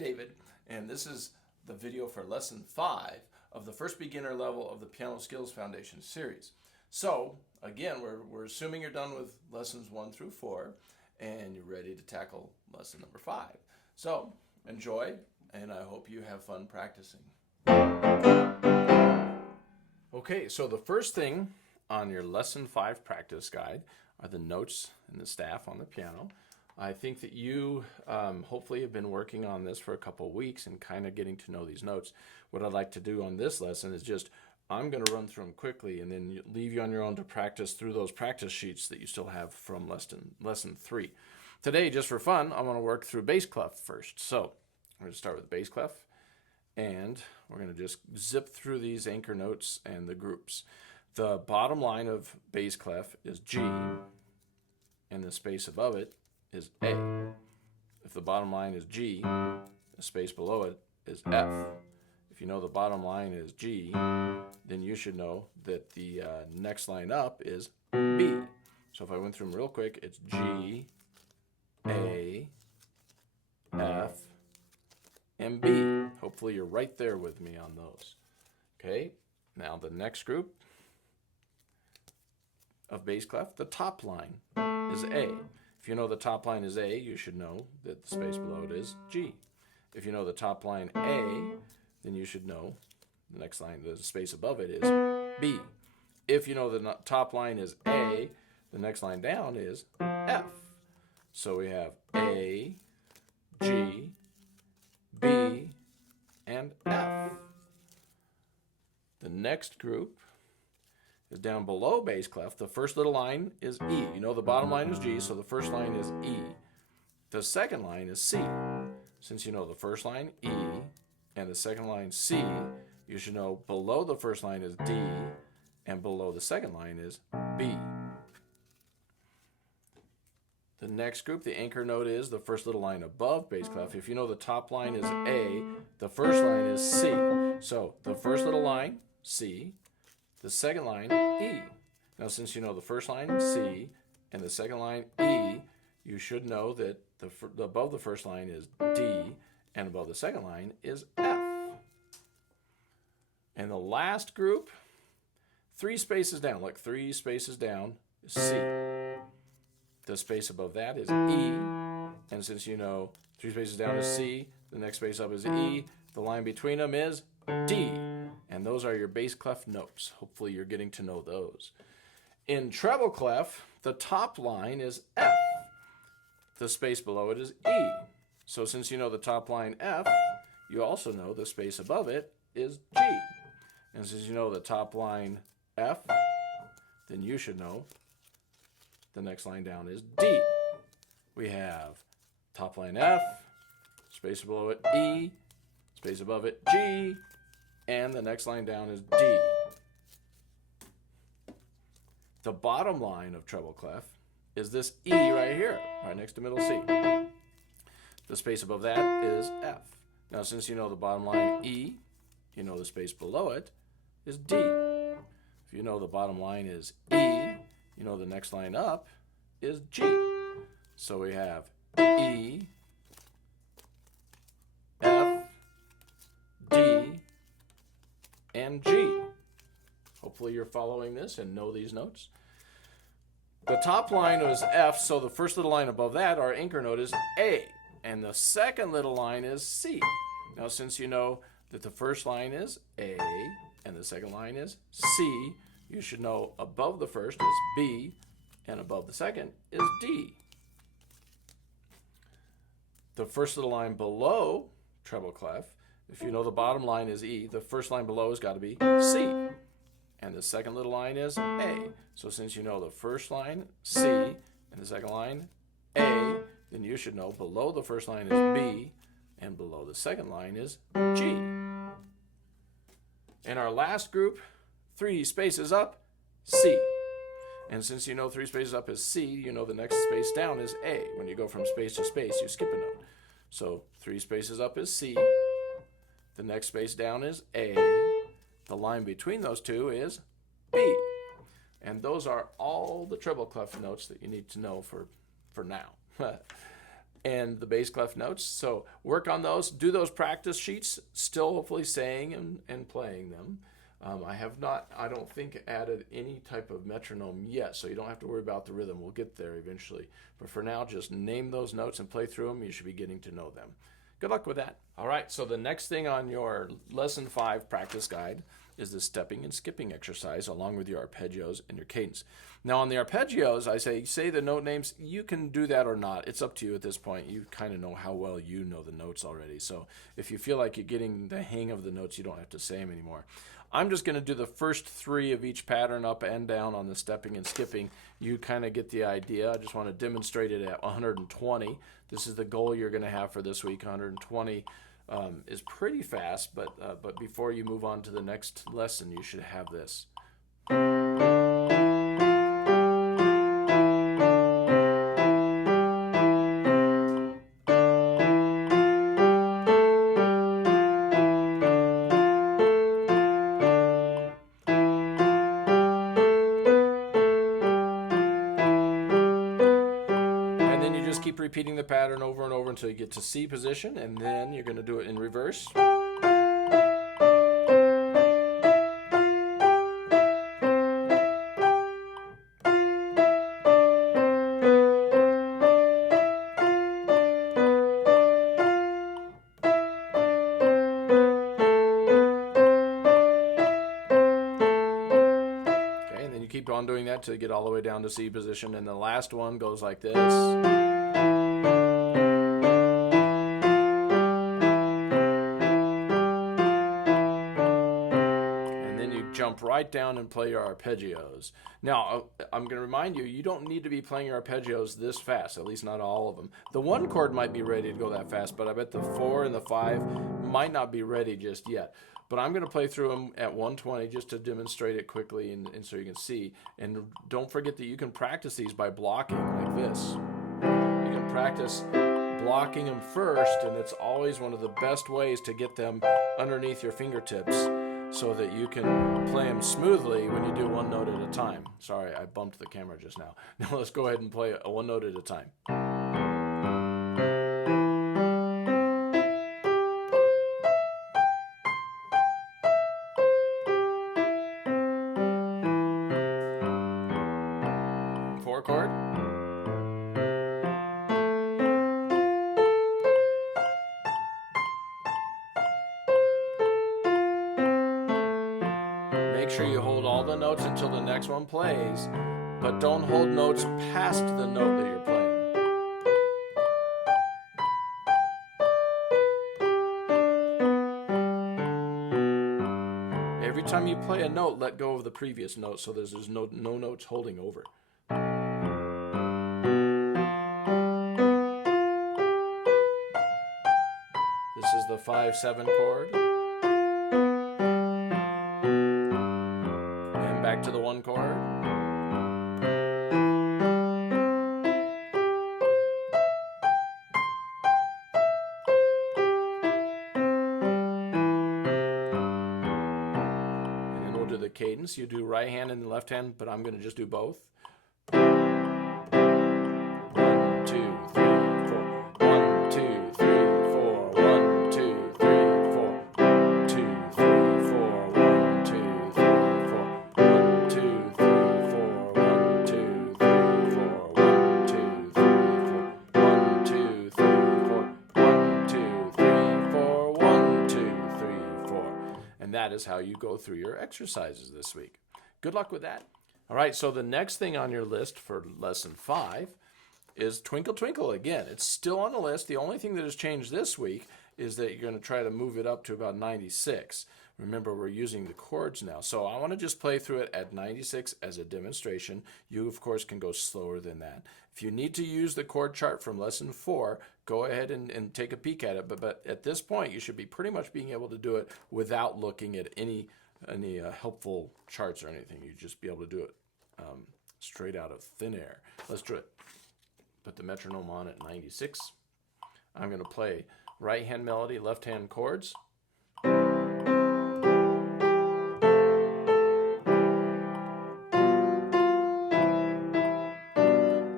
David, and this is the video for lesson 5 of the first beginner level of the Piano Skills Foundation series. So again, we're assuming you're done with lessons 1 through 4 and you're ready to tackle lesson number 5. So enjoy, and I hope you have fun practicing. Okay, so the first thing on your lesson 5 practice guide are the notes and the staff on the piano. I think that you hopefully have been working on this for a couple of weeks and kind of getting to know these notes. What I'd like to do on this lesson is just, I'm going to run through them quickly and then leave you on your own to practice through those practice sheets that you still have from lesson 3. Today, just for fun, I'm going to work through bass clef first. So I'm going to start with bass clef, and we're going to just zip through these anchor notes and the groups. The bottom line of bass clef is G, and the space above it is A. If the bottom line is G, the space below it is F. If you know the bottom line is G, then you should know that the next line up is B. So if I went through them real quick, it's G, A, F, and B. Hopefully you're right there with me on those. Okay, now the next group of bass clef, the top line is A. If you know the top line is A, you should know that the space below it is G. If you know the top line A, then you should know the next line, the space above it is B. If you know the top line is A, the next line down is F. So we have A, G, B, and F. The next group is down below bass clef. The first little line is E. You know the bottom line is G, so the first line is E. The second line is C. Since you know the first line, E, and the second line, C, you should know below the first line is D, and below the second line is B. The next group, the anchor note, is the first little line above bass clef. If you know the top line is A, the first line is C. So the first little line, C, the second line, E. Now since you know the first line, C, and the second line, E, you should know that above the first line is D, and above the second line is F. And the last group, 3 spaces down, look, 3 spaces down is C. The space above that is E, and since you know 3 spaces down is C, the next space up is E, the line between them is D. And those are your bass clef notes. Hopefully you're getting to know those. In treble clef, the top line is F. The space below it is E. So since you know the top line F, you also know the space above it is G. And since you know the top line F, then you should know the next line down is D. We have top line F, space below it E, space above it G, and the next line down is D. The bottom line of treble clef is this E right here, right next to middle C. The space above that is F. Now since you know the bottom line E, you know the space below it is D. If you know the bottom line is E, you know the next line up is G. So we have E, F, D, and G. Hopefully you're following this and know these notes. The top line is F, so the first little line above that, our anchor note, is A. And the second little line is C. Now since you know that the first line is A and the second line is C, you should know above the first is B and above the second is D. The first little line below treble clef, if you know the bottom line is E, the first line below has got to be C. And the second little line is A. So since you know the first line, C, and the second line, A, then you should know below the first line is B, and below the second line is G. In our last group, 3 spaces up, C. And since you know 3 spaces up is C, you know the next space down is A. When you go from space to space, you skip a note. So 3 spaces up is C. The next space down is A. The line between those two is B. And those are all the treble clef notes that you need to know for now. and the bass clef notes. So work on those, do those practice sheets, still hopefully saying and playing them. I have not, I don't think, added any type of metronome yet, so you don't have to worry about the rhythm. We'll get there eventually. But for now, just name those notes and play through them. You should be getting to know them. Good luck with that. All right, so the next thing on your Lesson 5 practice guide is the stepping and skipping exercise along with your arpeggios and your cadence. Now on the arpeggios, I say the note names. You can do that or not. It's up to you at this point. You kind of know how well you know the notes already. So if you feel like you're getting the hang of the notes, you don't have to say them anymore. I'm just going to do the first 3 of each pattern up and down on the stepping and skipping. You kind of get the idea. I just want to demonstrate it at 120. This is the goal you're going to have for this week. 120 is pretty fast, but before you move on to the next lesson, you should have this. Keep repeating the pattern over and over until you get to C position, and then you're going to do it in reverse. Okay, and then you keep on doing that till you get all the way down to C position, and the last one goes like this. Jump right down and play your arpeggios. Now, I'm going to remind you, you don't need to be playing your arpeggios this fast, at least not all of them. The 1 chord might be ready to go that fast, but I bet the 4 and the 5 might not be ready just yet. But I'm going to play through them at 120 just to demonstrate it quickly and so you can see. And don't forget that you can practice these by blocking like this. You can practice blocking them first, and it's always one of the best ways to get them underneath your fingertips, so that you can play them smoothly when you do 1 note at a time. Sorry, I bumped the camera just now. Now let's go ahead and play a 1 note at a time. Four chord. Make sure you hold all the notes until the next one plays, but don't hold notes past the note that you're playing. Every time you play a note, let go of the previous note so there's no notes holding over. This is the 5-7 chord. Back to the 1 chord. And then we'll do the cadence. You do right hand and the left hand, but I'm going to just do both. 1, 2, 3, 4. 1, 2, 3, 4. 1, 2, 3, 4. 1, 2, 3, 4. 1, 2, 3, 4. 1, 2, 3, 4. 1, 2, 3, 4. 1, 2, 3, 4. 1, 2, 3, 4. 1, 2, 3, 4. 1, 2, 3, 4. And that is how you go through your exercises this week. Good luck with that. All right, so the next thing on your list for Lesson 5 is Twinkle Twinkle again. It's still on the list. The only thing that has changed this week is that you're going to try to move it up to about 96. Remember, we're using the chords now. So I want to just play through it at 96 as a demonstration. You, of course, can go slower than that. If you need to use the chord chart from Lesson 4, go ahead and take a peek at it. But at this point, you should be pretty much being able to do it without looking at any helpful charts or anything. You just be able to do it straight out of thin air. Let's do it. Put the metronome on at 96. I'm going to play right hand melody, left hand chords.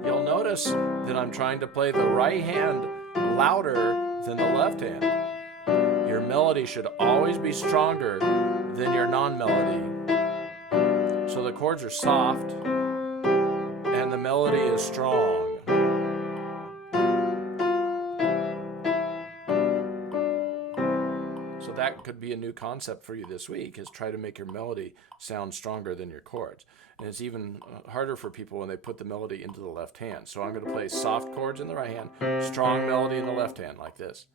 You'll notice then I'm trying to play the right hand louder than the left hand. Your melody should always be stronger than your non-melody. So the chords are soft and the melody is strong. So that could be a new concept for you this week, is try to make your melody sound stronger than your chords. And it's even harder for people when they put the melody into the left hand. So I'm going to play soft chords in the right hand, strong melody in the left hand, like this.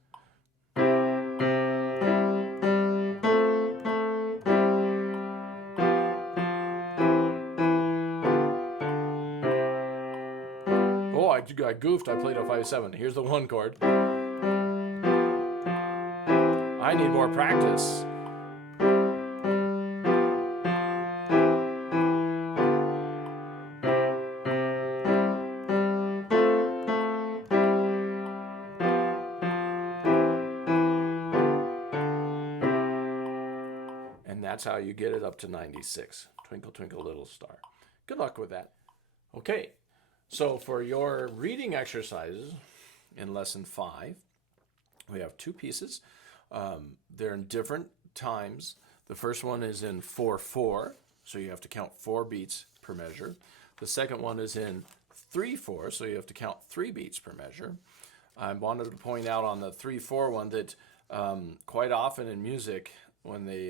Oh, I goofed. I played a 5/7. Here's the 1 chord. I need more practice. And that's how you get it up to 96. Twinkle, twinkle, little star. Good luck with that. Okay, so for your reading exercises in lesson 5, we have 2 pieces. They're in different times. The first one is in 4/4, so you have to count 4 beats per measure. The second one is in 3/4, so you have to count 3 beats per measure. I wanted to point out on the 3/4 one that quite often in music, when they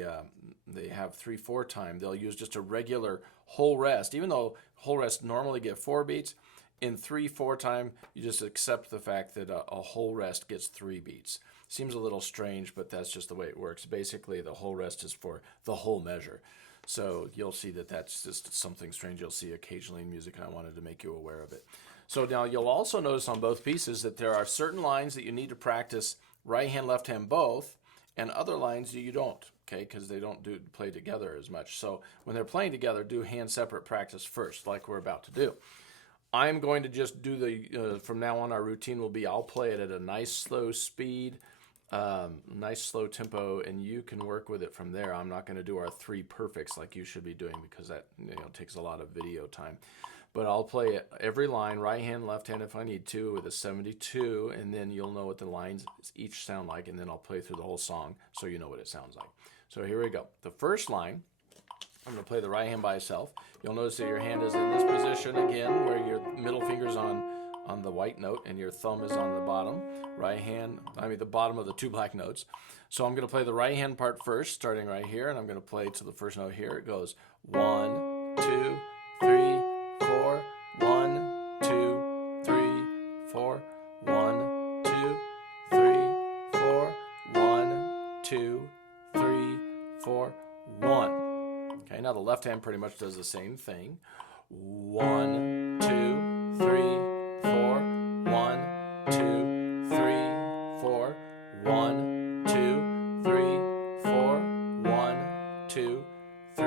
have 3/4 time, they'll use just a regular whole rest. Even though whole rest normally get 4 beats, in 3/4 time, you just accept the fact that a whole rest gets 3 beats. Seems a little strange, but that's just the way it works. Basically, the whole rest is for the whole measure. So you'll see that that's just something strange you'll see occasionally in music, and I wanted to make you aware of it. So now you'll also notice on both pieces that there are certain lines that you need to practice right hand, left hand both, and other lines that you don't, okay, because they don't play together as much. So when they're playing together, do hand separate practice first, like we're about to do. I'm going to just do the, from now on, our routine will be I'll play it at a nice slow speed, nice slow tempo, and you can work with it from there. I'm not going to do our 3 perfects like you should be doing, because that takes a lot of video time. But I'll play every line, right hand, left hand if I need to, with a 72, and then you'll know what the lines each sound like, and then I'll play through the whole song so you know what it sounds like. So here we go. The first line, I'm going to play the right hand by itself. You'll notice that your hand is in this position again, where your middle finger's on the white note and your thumb is on the bottom. Right hand, the bottom of the 2 black notes. So I'm going to play the right hand part first, starting right here, and I'm going to play to the first note here. It goes 1, 2, 3, 4, 1, 2, 3, 4, 1, 2, 3, 4, 1, 2, 3, 4, 1. Okay, now the left hand pretty much does the same thing. 1, 2, 3, 4, 1, 2, 3, 4, 1, 2, 3, 4, 1, 2, 3,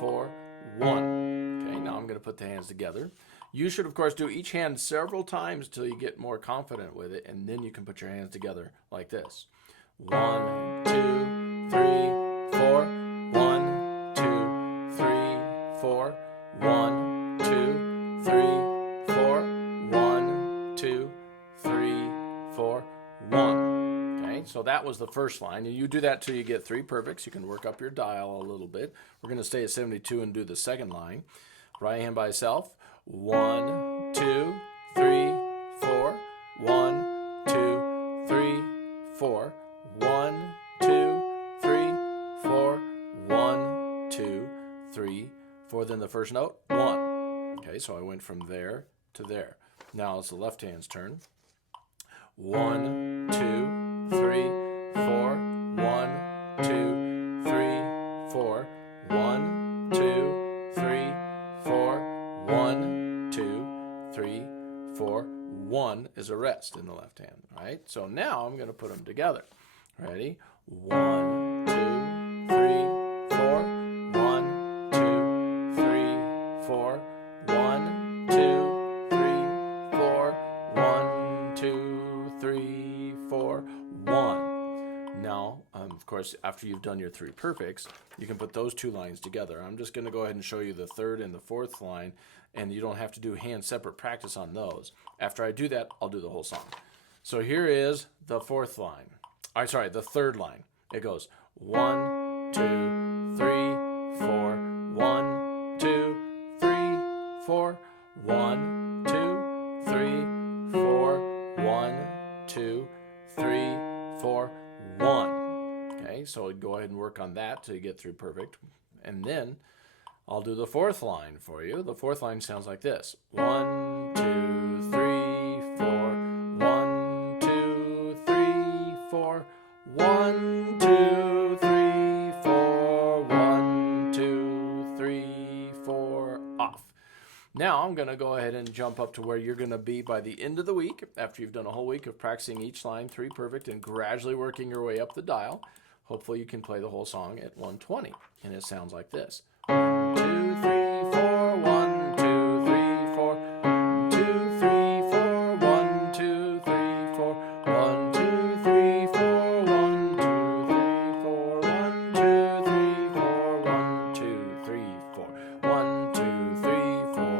4, 1. Okay, now I'm going to put the hands together. You should, of course, do each hand several times until you get more confident with it, and then you can put your hands together like this. 1, 2, 3, 4, 1, 2, 3, 4, 1, 2, 3, 4, 1, 2, 3, 4, 1. Okay, so that was the first line, and you do that till you get 3 perfects. You can work up your dial a little bit. We're going to stay at 72 and do the second line. Right hand by itself. 1, 2, 3, 4, 1, 2, 3, 4, 1, 2, 3, 4, 1, 2, 3, 4. Then the first note, 1. Okay, so I went from there to there. Now it's the left hand's turn. 1, 2, 3, 4, 1, 2, 3, 4, 1, 2, 3, 4, 1, 2, 3, 4, 1 is a rest in the left hand, right? So now I'm going to put them together. Ready? 1, 2, 3, 4, 1, 2, 3, 4, 1, 2, 3, 4, 1, 2, 3, 4, 1. Now, of course, after you've done your three perfects, you can put those two lines together. I'm just going to go ahead and show you the third and the fourth line, and you don't have to do hand separate practice on those. After I do that, I'll do the whole song. So here is the fourth line. The third line. It goes 1, 2, 3, 4. 1, 2, 3, 4. 1, 2, 3, 4. 1, 2, 3, 4. 1. Okay, so go ahead and work on that till you get through perfect. And then I'll do the fourth line for you. The fourth line sounds like this. 1, 2, 3, 4. 1, 2, 3, 4. 1, 2, 3, 4. 1, 2, 3, 4. Off. Now I'm going to go ahead and jump up to where you're going to be by the end of the week, after you've done a whole week of practicing each line, three perfect, and gradually working your way up the dial. Hopefully you can play the whole song at 120. And it sounds like this. 1, 2, 3, 4. 1, 2, 3, 4. 1, 2, 3, 4. 1, 2, 3, 4. 1, 2, 3, 4. 1, 2, 3, 4. 1, 2, 3, 4. 1, 2, 3, 4.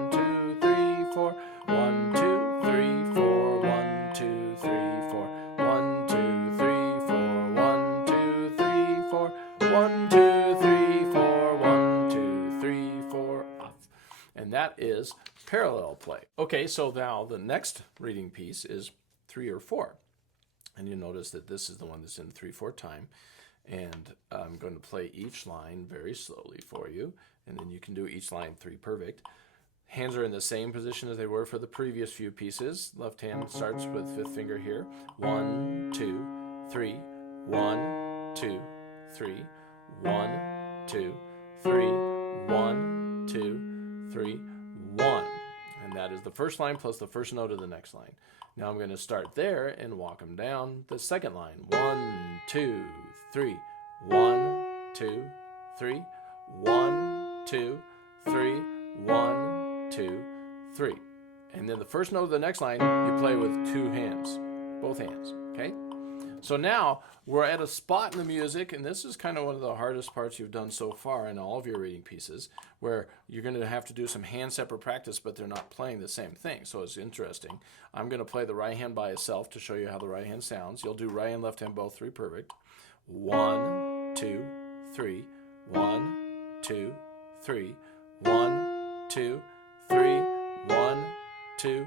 1, 2, 3, 4. 1, 2, 3, 4. 1, 2, 3, 4. 1, 2, 3, 4. 1, 2, 3, 4. 1, 2, 3, 4. 1, 2, 3, 4. Off. And that is parallel play. Okay, so now the next reading piece is 3 or 4. And you notice that this is the one that's in 3/4 time. And I'm going to play each line very slowly for you. And then you can do each line three perfect. Hands are in the same position as they were for the previous few pieces. Left hand starts with fifth finger here. 1, 2, 3. 1, 2, 3. 1, 2, 3. 1, 2, 3. 1. And that is the first line plus the first note of the next line. Now I'm going to start there and walk them down the second line. 1, 2, 3. 1, 2, 3. 1, 2, 3. 1, 2, 3. And then the first note of the next line, you play with two hands, both hands, okay? So now we're at a spot in the music, and this is kind of one of the hardest parts you've done so far in all of your reading pieces, where you're going to have to do some hand separate practice, but they're not playing the same thing, so it's interesting. I'm going to play the right hand by itself to show you how the right hand sounds. You'll do right hand, left hand, both three perfect. 1, 2, 3. 1, 2, 3. 1, 2, 3. 1, 2,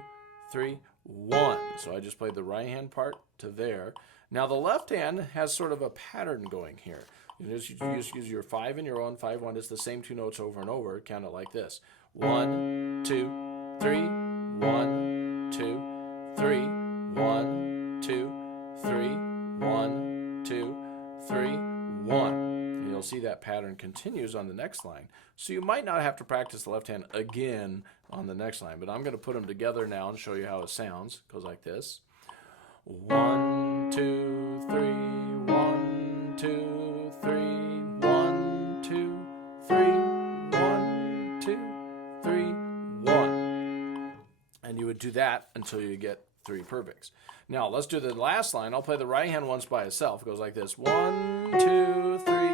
3. 1. So I just played the right hand part to there. Now the left hand has sort of a pattern going here. You just use your 5 and your own 5, 1. It's the same two notes over and over. Count it like this. 1, 2, 3. 1, 2, 3. 1, 2, 3. 1, 2, 3. 1. And you'll see that pattern continues on the next line. So you might not have to practice the left hand again on the next line, but I'm going to put them together now and show you how it sounds. It goes like this. 1, 2, 3. 1, 2, 3. 1, 2, 3. 1, 2, 3. 1. And you would do that until you get 3 perfects. Now let's do the last line. I'll play the right hand once by itself. It goes like this. 1, 2, 3.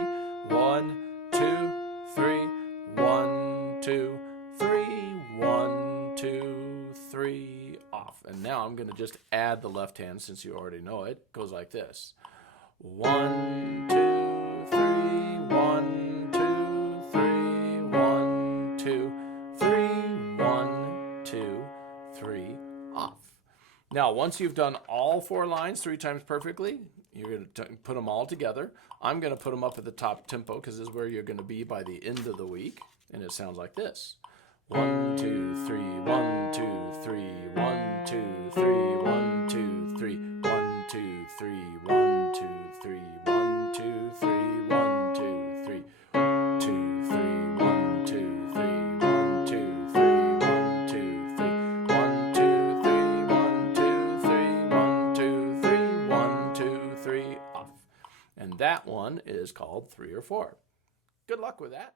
1, 2, 3. 1, 2, 3. 1, 2, 3. Off. And now I'm going to just add the left hand since you already know it. It goes like this. 1, 2, 3. 1, 2, 3. 1, 2, 3. 1, 2, 3. Off. Now, once you've done all 4 lines 3 times perfectly, you're going to put them all together. I'm going to put them up at the top tempo because this is where you're going to be by the end of the week. And it sounds like this. 1, 2, 3. 1, 2, 3. 1, 2, 3. 1, 2, 3. 1, 2, 3. 1, 2, 3. 1, 2, 3. 1, 2, 3. 2, 3. 1, 2, 3. 1, 2, 3. 1, 2, 3. 1, 2, 3. 1, 2, 3. 1, 2, 3. 1, 2, 3. Off. And that one is called 3 or 4. Good luck with that.